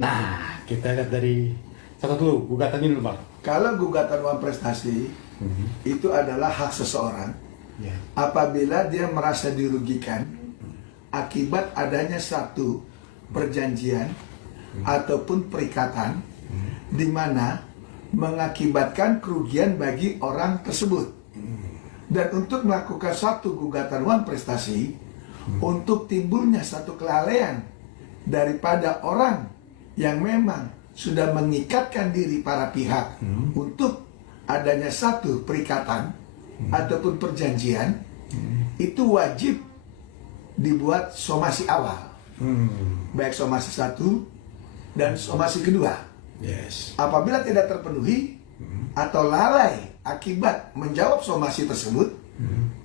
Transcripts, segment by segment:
Nah, kita lihat dari satu dulu, gugatan ini dulu, Bang. Kalau gugatan uang prestasi itu adalah hak seseorang apabila dia merasa dirugikan akibat adanya satu perjanjian ataupun perikatan di mana mengakibatkan kerugian bagi orang tersebut. Dan untuk melakukan satu gugatan uang prestasi untuk timbulnya satu kelalaian daripada orang yang memang sudah mengikatkan diri para pihak untuk adanya satu perikatan ataupun perjanjian, itu wajib dibuat somasi awal, baik somasi 1 dan somasi kedua. Apabila tidak terpenuhi atau lalai akibat menjawab somasi tersebut,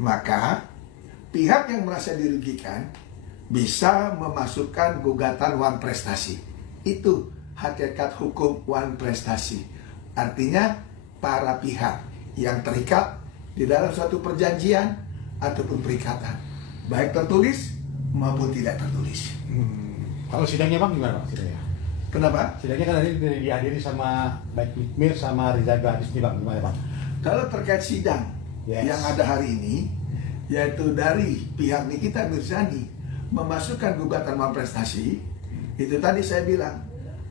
maka pihak yang merasa dirugikan bisa memasukkan gugatan uang prestasi. Itu hakikat hukum uang prestasi. Artinya para pihak yang terikat di dalam suatu perjanjian ataupun perikatan, baik tertulis maupun tidak tertulis. Kalau sidangnya, Bang, gimana, Bang, sidangnya? Kenapa? Sidangnya kan tadi dihadiri sama baik Mir sama Rizal Gadis nih, Bang. Gimana, Bang? Kalau terkait sidang yang ada hari ini, yaitu dari pihak Nikita Mirzani memasukkan gugatan uang prestasi, itu tadi saya bilang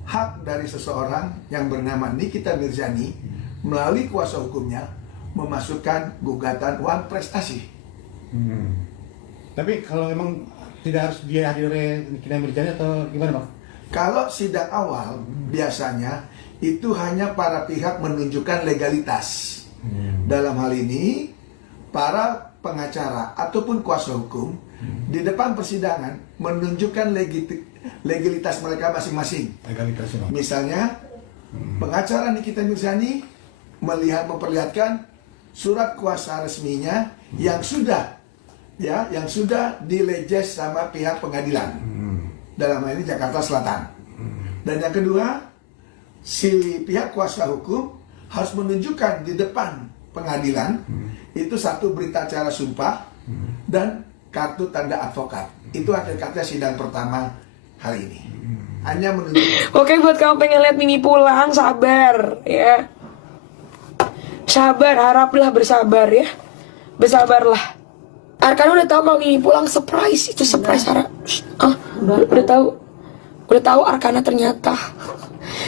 hak dari seseorang yang bernama Nikita Mirzani melalui kuasa hukumnya memasukkan gugatan uang prestasi. Tapi kalau emang tidak harus dihadiri Nikita Mirzani atau gimana, Bang? Kalau sidang awal biasanya itu hanya para pihak menunjukkan legalitas. Dalam hal ini para pengacara ataupun kuasa hukum di depan persidangan menunjukkan legalitas mereka masing-masing. Legalitasnya, Bang. Misalnya pengacara Nikita Mirzani memperlihatkan surat kuasa resminya yang sudah dilejes sama pihak pengadilan. Dalam hal ini Jakarta Selatan. Dan yang kedua, si pihak kuasa hukum harus menunjukkan di depan pengadilan itu satu berita acara sumpah dan kartu tanda advokat. Itu hakikatnya sidang pertama hari ini. Hanya menunjukkan. Oke, buat kamu pengen lihat Mimi pulang, sabar ya. Sabar, haraplah bersabar ya. Bersabarlah. Arkana udah tahu kalau Mimi pulang, surprise. Itu surprise, Ara. Udah tahu. Udah tahu Arkana ternyata.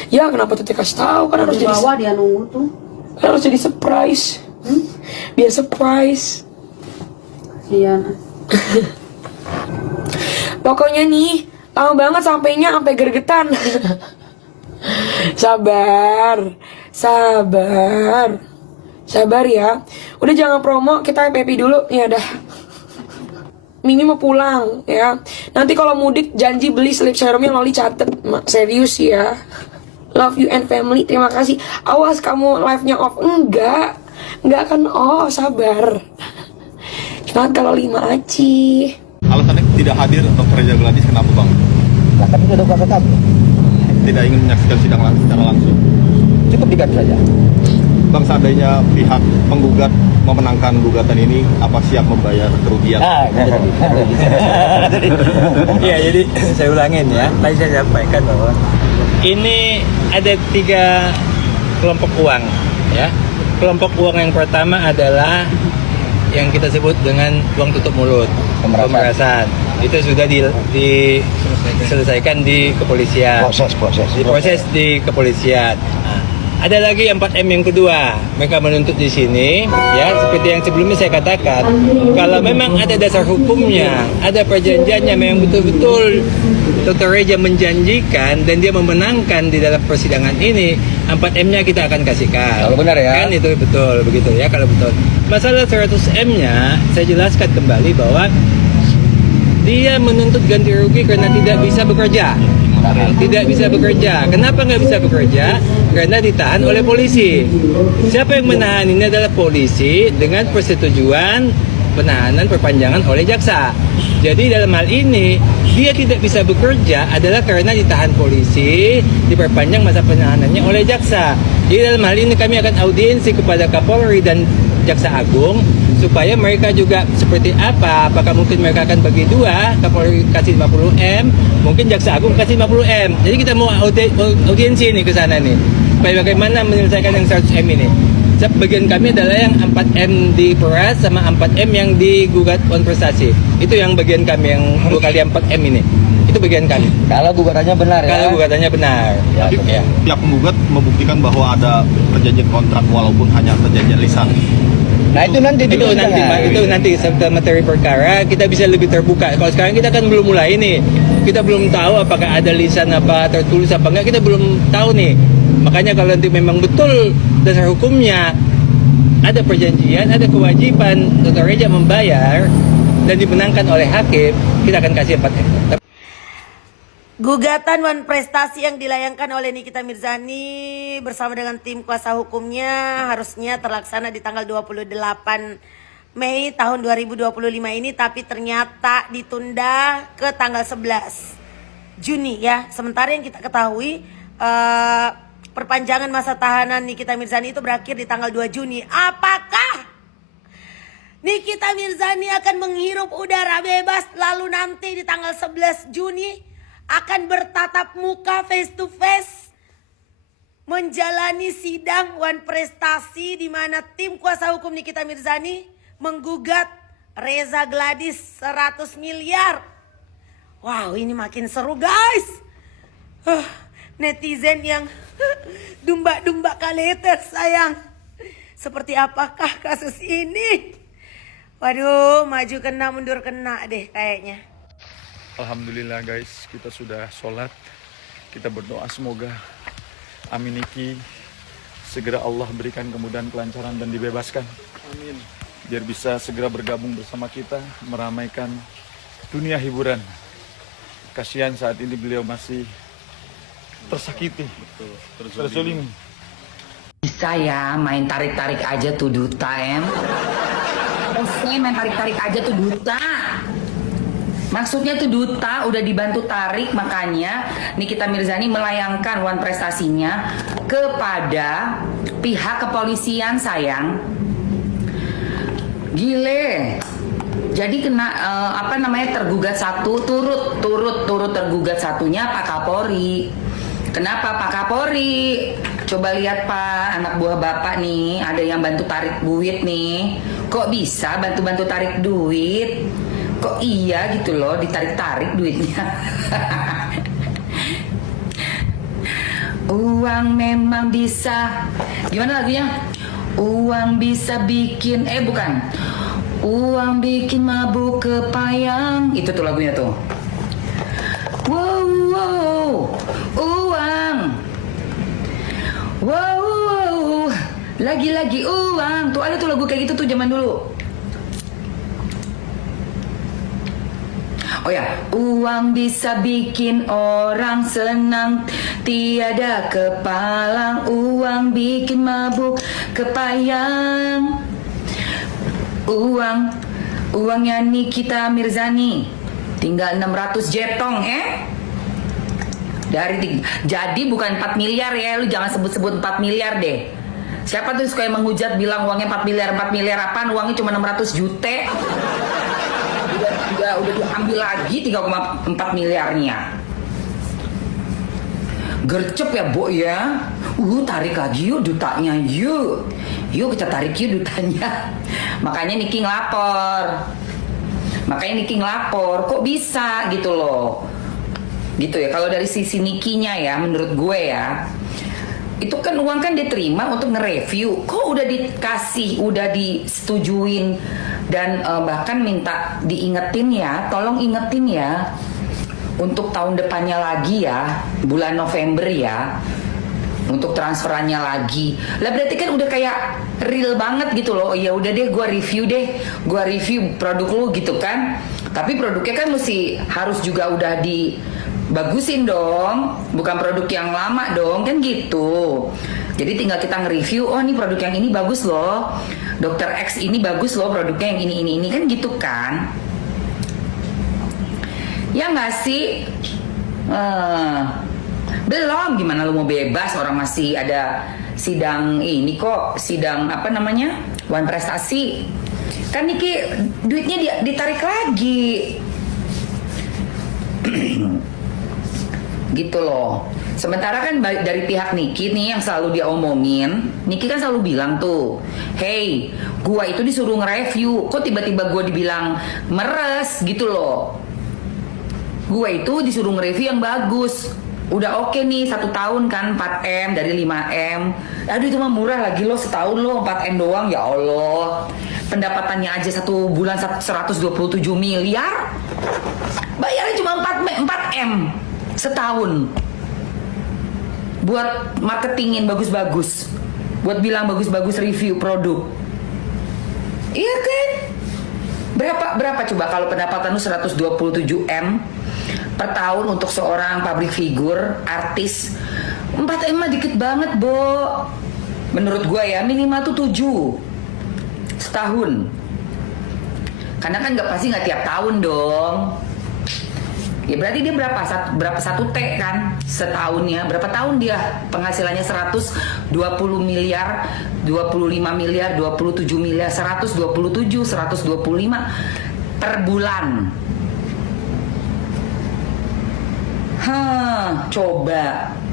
Ya, kenapa tuh kasih tahu? Kan harus jadi bawah, dia nunggu tuh. Kan harus jadi surprise. Biar surprise. Iya. Pokoknya nih, lama banget sampainya sampai gergetan. Sabar. Sabar. Sabar ya. Udah jangan promo, kita happy dulu. Ya dah. Mimi mau pulang ya. Nanti kalau mudik janji beli sleep serumnya Loli catet. Serius ya. Love you and family. Terima kasih. Awas kamu live-nya off. Enggak akan off. Sabar. Cuma kalau 5 aci. Alasannya tidak hadir Dr. Rizal Gadis kenapa, Bang? Nah, tapi sudah kuasa kamu. Tidak ingin menyaksikan sidang secara langsung. Cukup diganti saja. Bang, seandainya pihak penggugat memenangkan gugatan ini, apa siap membayar kerugian? Iya, jadi saya ulangin ya. Tadi saya sampaikan bahwa ini ada 3 kelompok uang, ya. Kelompok uang yang pertama adalah yang kita sebut dengan uang tutup mulut, pemerasan. Itu sudah diselesaikan di kepolisian. Diproses di kepolisian. Nah, ada lagi 4M yang kedua, mereka menuntut di sini, ya seperti yang sebelumnya saya katakan, kalau memang ada dasar hukumnya, ada perjanjiannya, memang betul-betul Dr. Reza menjanjikan dan dia memenangkan di dalam persidangan ini, 4M-nya kita akan kasihkan. Kalau benar ya? Kan itu betul, begitu ya kalau betul. Masalah 100M-nya, saya jelaskan kembali bahwa dia menuntut ganti rugi karena tidak bisa bekerja. Tidak bisa bekerja. Kenapa nggak bisa bekerja? Karena ditahan oleh polisi. Siapa yang menahan ini adalah polisi dengan persetujuan penahanan perpanjangan oleh jaksa. Jadi dalam hal ini dia tidak bisa bekerja adalah karena ditahan polisi, diperpanjang masa penahanannya oleh jaksa. Jadi dalam hal ini kami akan audiensi kepada Kapolri dan Jaksa Agung supaya mereka juga seperti apa, apakah mungkin mereka akan bagi dua, Kapolri kasih 50M, mungkin Jaksa Agung kasih 50M. Jadi kita mau audiensi nih ke sana nih, supaya bagaimana menyelesaikan yang 100M ini. Bagian kami adalah yang 4M di peras sama 4M yang digugat on prestasi. Itu yang bagian kami yang 2 kali 4M ini. Itu bagian kami. Kalau gugatannya benar ya. Kalau gugatannya benar. Tapi Ya. pihak penggugat membuktikan bahwa ada perjanjian kontrak walaupun hanya perjanjian lisan. Nah itu nanti Itu nanti Pak, itu nanti setelah materi perkara kita bisa lebih terbuka. Kalau sekarang kita kan belum mulai nih. Kita belum tahu apakah ada lisan apa tertulis apa enggak, kita belum tahu nih. Makanya kalau nanti memang betul dasar hukumnya ada perjanjian, ada kewajiban Dr. Reza membayar dan dimenangkan oleh hakim, kita akan kasih 4M. Gugatan Wan Prestasi yang dilayangkan oleh Nikita Mirzani bersama dengan tim kuasa hukumnya harusnya terlaksana di tanggal 28 Mei tahun 2025 ini, tapi ternyata ditunda ke tanggal 11 Juni ya. Sementara yang kita ketahui perpanjangan masa tahanan Nikita Mirzani itu berakhir di tanggal 2 Juni. Apakah Nikita Mirzani akan menghirup udara bebas lalu nanti di tanggal 11 Juni akan bertatap muka face to face menjalani sidang Wan Prestasi di mana tim kuasa hukum Nikita Mirzani menggugat Reza Gladys 100 miliar. Wow, ini makin seru guys. Netizen yang dumba-dumba kaleter sayang. Seperti apakah kasus ini? Waduh, maju kena mundur kena deh kayaknya. Alhamdulillah guys, kita sudah sholat. Kita berdoa semoga Amin Niki segera Allah berikan kemudahan, kelancaran dan dibebaskan. Amin. Biar bisa segera bergabung bersama kita meramaikan dunia hiburan. Kasihan saat ini beliau masih tersakiti, terzolimi. Bisa ya main tarik-tarik aja tuh duta em. Oke, main tarik-tarik aja tuh duta. Maksudnya tuh duta udah dibantu tarik, makanya Nikita Mirzani melayangkan Wan Prestasinya kepada pihak kepolisian sayang. Gile. Jadi kena tergugat satu, turut tergugat satunya Pak Kapolri. Kenapa Pak Kapolri? Coba lihat Pak, anak buah Bapak nih, ada yang bantu tarik duit nih. Kok bisa bantu-bantu tarik duit? Kok iya gitu loh, ditarik-tarik duitnya. Uang memang bisa. Gimana lagunya? Uang bisa bikin, bukan. Uang bikin mabuk kepayang. Itu tuh lagunya tuh. Wow, wow. Uang. Wow, wow. Lagi-lagi uang. Tuh ada tuh lagu kayak gitu tuh zaman dulu. Oh ya, uang bisa bikin orang senang, tiada kepalang. Uang bikin mabuk kepayang. Uangnya Nikita Mirzani tinggal 600 jetong jadi bukan 4 miliar ya, lu jangan sebut-sebut 4 miliar deh. Siapa tuh suka yang menghujat bilang uangnya 4 miliar apaan, uangnya cuma 600 juta. Udah diambil lagi 3,4 miliarnya. Gercep ya Bo ya. Tarik lagi yuk dutanya yuk. Yuk kita tarik yuk dutanya. Makanya Niki ngelapor. Kok bisa gitu loh. Gitu ya, kalau dari sisi Nikinya ya, menurut gue ya, itu kan uang kan diterima untuk nge-review. Kok udah dikasih, udah disetujuin, dan bahkan minta diingetin ya, tolong ingetin ya, untuk tahun depannya lagi ya, bulan November ya, untuk transferannya lagi. Lah berarti kan udah kayak real banget gitu loh. Ya udah deh, gua review produk lu gitu kan. Tapi produknya kan harus juga udah dibagusin dong, bukan produk yang lama dong, kan gitu. Jadi tinggal kita nge-review, oh ini produk yang ini bagus loh, Dr. X ini bagus loh produknya, yang ini kan gitu kan. Ya nggak sih? Belum, gimana lu mau bebas, orang masih ada sidang ini kok, sidang apa namanya, wan prestasi. Kan Niki duitnya ditarik lagi. Gitu loh. Sementara kan dari pihak Niki nih yang selalu dia omongin, Niki kan selalu bilang tuh, hey, gua itu disuruh nge-review, kok tiba-tiba gua dibilang meres gitu loh. Gua itu disuruh nge-review yang bagus. Udah oke nih, 1 tahun kan 4M dari 5M. Aduh itu mah murah lagi lo, setahun lo 4M doang, ya Allah. Pendapatannya aja 1 bulan 127 miliar. Bayarnya cuma 4M setahun. Buat marketingin bagus-bagus, buat bilang bagus-bagus review produk. Iya kan? Berapa coba kalau pendapatan lu 127M per tahun untuk seorang public figure, artis? 4M mah dikit banget, Bo. Menurut gua ya, minimal tuh 7 setahun. Karena kan pasti nggak tiap tahun dong. Ya berarti dia berapa 1 T kan setahunnya? Berapa tahun dia penghasilannya? 120 miliar, 25 miliar, 27 miliar, 127, 125 per bulan. Coba